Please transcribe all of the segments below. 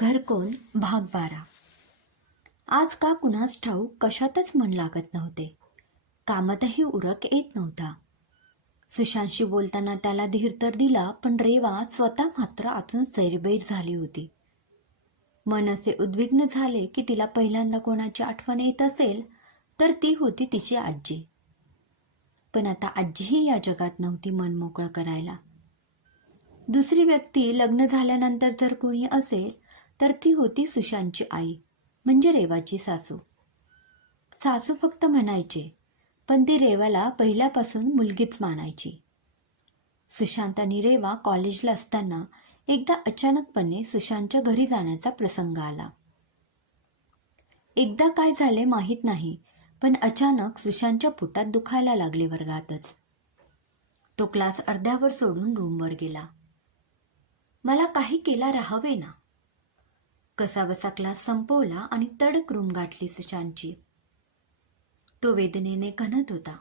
घरकोल भाग 12. आज का कुणास ठाऊक कशातच मन लागत नव्हते. कामातही उरक येत नव्हता. सुशांतशी बोलताना त्याला धीर तर दिला, पण रेवा स्वतः मात्र आतून सैरबैर झाली होती. मन असे उद्विग्न झाले की तिला पहिल्यांदा कोणाची आठवण येत असेल तर ती होती तिची आजी. पण आता आजीही या जगात नव्हती मन मोकळं करायला. दुसरी व्यक्ती लग्न झाल्यानंतर जर कुणी असेल तर ती होती सुशांतची आई, म्हणजे रेवाची सासू. सासू फक्त म्हणायचे, पण ती रेवाला पहिल्यापासून मुलगीच मानायची. सुशांत आणि रेवा कॉलेजला असताना एकदा अचानकपणे सुशांतच्या घरी जाण्याचा प्रसंग आला. एकदा काय झाले माहीत नाही, पण अचानक सुशांतच्या पोटात दुखायला लागले वर्गातच. तो क्लास अर्ध्यावर सोडून रूमवर गेला. मला काही केला राहावे ना. कसाबसा क्लास संपवला आणि तडक रूम गाठली सुशांतची. तो वेदनेने कणत होता.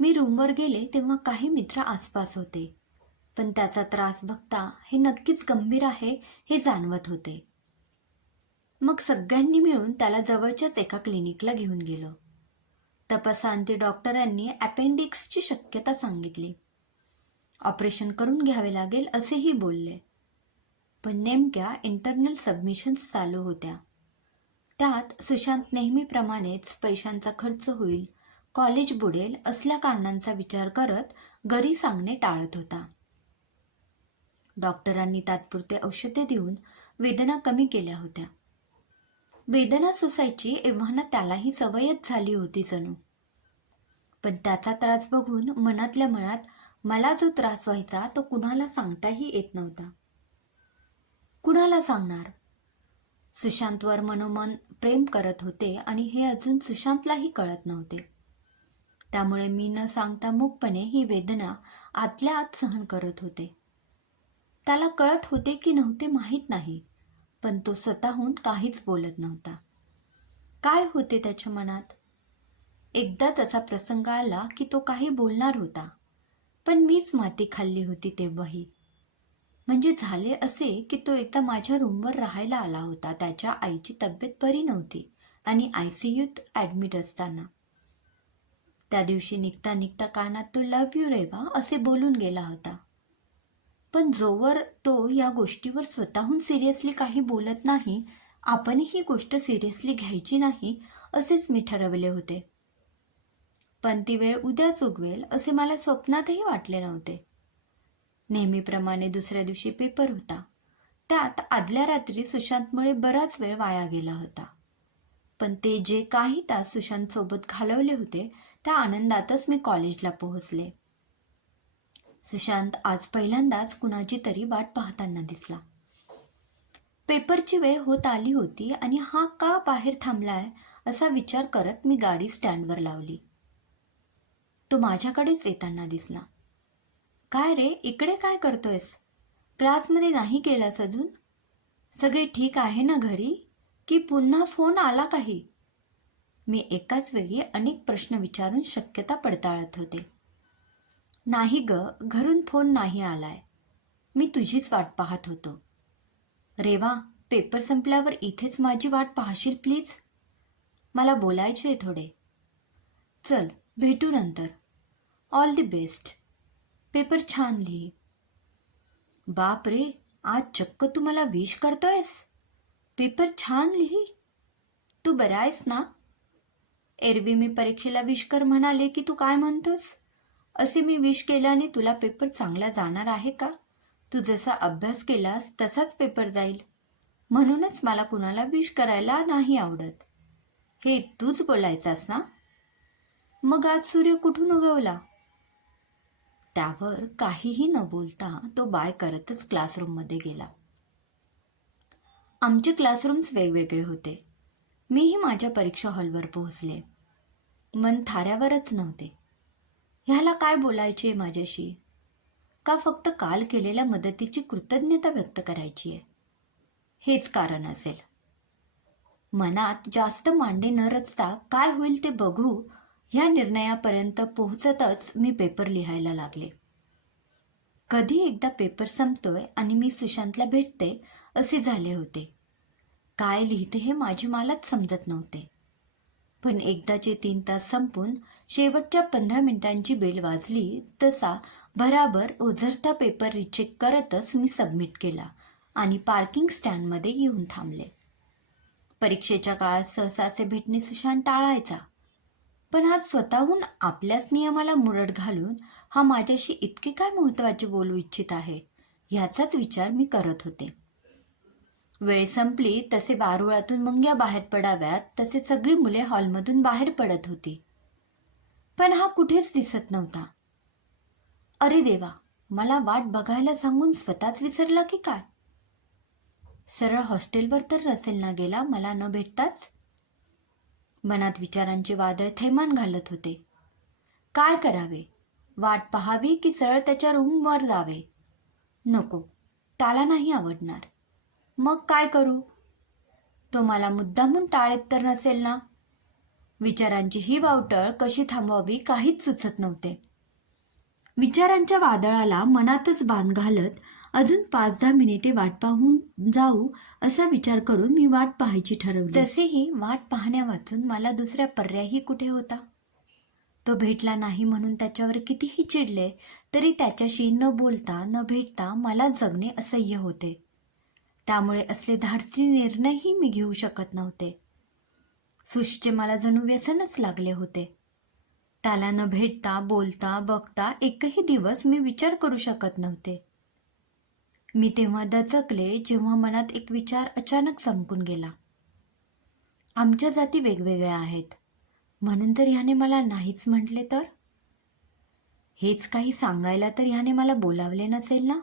मी रूमवर गेले तेव्हा काही मित्र आसपास होते, पण त्याचा त्रास बघता हे नक्कीच गंभीर आहे हे जाणवत होते. मग सगळ्यांनी मिळून त्याला जवळच्याच एका क्लिनिकला घेऊन गेलो. तपासांती डॉक्टरांनी अपेंडिक्सची शक्यता सांगितली. ऑपरेशन करून घ्यावे लागेल असेही बोलले. पण नेमक्या इंटरनल सबमिशन्स चालू होत्या. त्यात सुशांत नेहमीप्रमाणेच पैशांचा खर्च होईल, कॉलेज बुडेल असल्या कारणांचा विचार करत घरी सांगणे टाळत होता. डॉक्टरांनी तात्पुरते औषधे देऊन वेदना कमी केल्या होत्या. वेदना सोसायची एव्हाना त्यालाही सवयच झाली होती जणू. पण त्याचा त्रास बघून मनातल्या मनात मला जो त्रास व्हायचा तो कुणाला सांगताही येत नव्हता. कुणाला सांगणार? सुशांतवर मनोमन प्रेम करत होते आणि हे अजून सुशांतलाही कळत नव्हते. त्यामुळे मी न सांगता मूकपणे ही वेदना आतल्या आत सहन करत होते. त्याला कळत होते की नव्हते माहीत नाही, पण तो स्वतःहून काहीच बोलत नव्हता. काय होते त्याच्या मनात? एकदा तसा प्रसंग आला की तो काही बोलणार होता, पण मीच माती खाल्ली होती तेव्हाही. म्हणजे झाले असे की तो एकदा माझ्या रूमवर राहायला आला होता त्याच्या आईची तब्येत बरी नव्हती आणि ICUत ॲडमिट असताना. त्या दिवशी निघता निघता कानात तो लव्ह यू रेवा असे बोलून गेला होता. पण जोवर तो या गोष्टीवर स्वतःहून सिरियसली काही बोलत नाही, आपणही ही गोष्ट सिरियसली घ्यायची नाही असेच मी ठरवले होते. पण ती वेळ उद्याच उगवेल असे मला स्वप्नातही वाटले नव्हते. नेहमीप्रमाणे दुसऱ्या दिवशी पेपर होता. त्यात आदल्या रात्री सुशांतमुळे बराच वेळ वाया गेला होता. पण ते जे काही तास सुशांतसोबत घालवले होते त्या आनंदातच मी कॉलेजला पोहोचले. सुशांत आज पहिल्यांदाच कुणाची तरी वाट पाहताना दिसला. पेपरची वेळ होत आली होती आणि हा का बाहेर थांबलाय असा विचार करत मी गाडी स्टँडवर लावली. तो माझ्याकडेच येताना दिसला. काय रे, इकडे काय करतोयस? क्लासमध्ये नाही गेलास अजून? सगळे ठीक आहे ना घरी? की पुन्हा फोन आला काही? मी एकाच वेळी अनेक प्रश्न विचारून शक्यता पडताळत होते. नाही ग, घरून फोन नाही आलाय. मी तुझीच वाट पाहत होतो. रेवा, पेपर संपल्यावर इथेच माझी वाट पाहशील प्लीज? मला बोलायचे थोडे. चल, भेटू नंतर. All the best. पेपर छान लिही. बाप रे, आज चक्क तू मला विश करतोयस? पेपर छान लिही. तू बरा आहेस ना? एरवी मी परीक्षेला विश कर म्हणाले की तू काय म्हणतोस? असे मी विश केल्याने तुला पेपर चांगला जाणार आहे का? तू जसा अभ्यास केलास तसाच पेपर जाईल. म्हणूनच मला कुणाला विश करायला नाही आवडत. हे तूच बोलायचास ना? मग आज सूर्य कुठून उगवला? त्यावर काहीही न बोलता तो बाय करतच क्लासरूममध्ये गेला. आमचे क्लासरूम्स वेगवेगळे होते. मीही माझ्या परीक्षा हॉलवर पोहोचले. मन थाऱ्यावरच नव्हते. ह्याला काय बोलायचे माझ्याशी? का फक्त काल केलेल्या मदतीची कृतज्ञता व्यक्त करायची आहे? हेच कारण असेल. मनात जास्त मांडे न रचता काय होईल ते बघू ह्या निर्णयापर्यंत पोहोचतच मी पेपर लिहायला लागले. कधी एकदा पेपर संपतोय आणि मी सुशांतला भेटते असे झाले होते. काय लिहिते हे माझी मलाच समजत नव्हते. पण एकदाचे 3 तास संपून शेवटच्या 15 मिनिटांची बेल वाजली तसा भराभर ओझरता पेपर रिचेक करतच मी सबमिट केला आणि पार्किंग स्टँडमध्ये येऊन थांबले. परीक्षेच्या काळात सहसा असे भेटणे सुशांत टाळायचा. पण आज स्वतःहून आपल्याच नियमाला मुरड घालून हा माझ्याशी इतके काय महत्त्वाचे बोलू इच्छित आहे ह्याचाच विचार मी करत होते. वेळ संपली तसे बारुळातून मुंग्या बाहेर पडाव्यात तसे सगळी मुले हॉलमधून बाहेर पडत होती. पण हा कुठेच दिसत नव्हता. अरे देवा, मला वाट बघायला सांगून स्वतःच विसरला की काय? सरळ हॉस्टेलवर तर नसेल ना गेला मला न भेटताच? मनात विचारांचे वादळ थैमान घालत होते. काय करावे? वाट पाहावी की सरळ त्याच्या रूमवर जावे? नको, त्याला नाही आवडणार. मग काय करू? तो मला मुद्दामून टाळेत तर नसेल ना? विचारांची ही वावटळ कशी थांबवावी काहीच सुचत नव्हते. विचारांच्या वादळाला मनातच बांध घालत अजून 5-10 मिनिटे वाट पाहून जाऊ असा विचार करून मी वाट पाहायची ठरवली. तसेही वाट पाहण्या वाचून मला दुसरा पर्यायही कुठे होता? तो भेटला नाही म्हणून त्याच्यावर कितीही चिडले तरी त्याच्याशी न बोलता न भेटता मला जगणे असह्य होते. त्यामुळे असले धाडसी निर्णयही मी घेऊ शकत नव्हते. सुशचे मला जणू व्यसनच लागले होते. त्याला न भेटता बोलता बघता एकही दिवस मी विचार करू शकत नव्हते. मी तेव्हा दचकले जेव्हा मनात एक विचार अचानक चमकून गेला. आमच्या जाती वेगवेगळ्या आहेत म्हणून जर ह्याने मला नाहीच म्हटले तर? हेच काही सांगायला तर ह्याने मला बोलावले नसेल ना?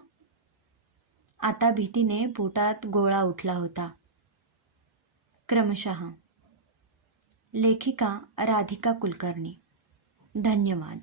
आता भीतीने पोटात गोळा उठला होता. क्रमशः. लेखिका राधिका कुलकर्णी. धन्यवाद.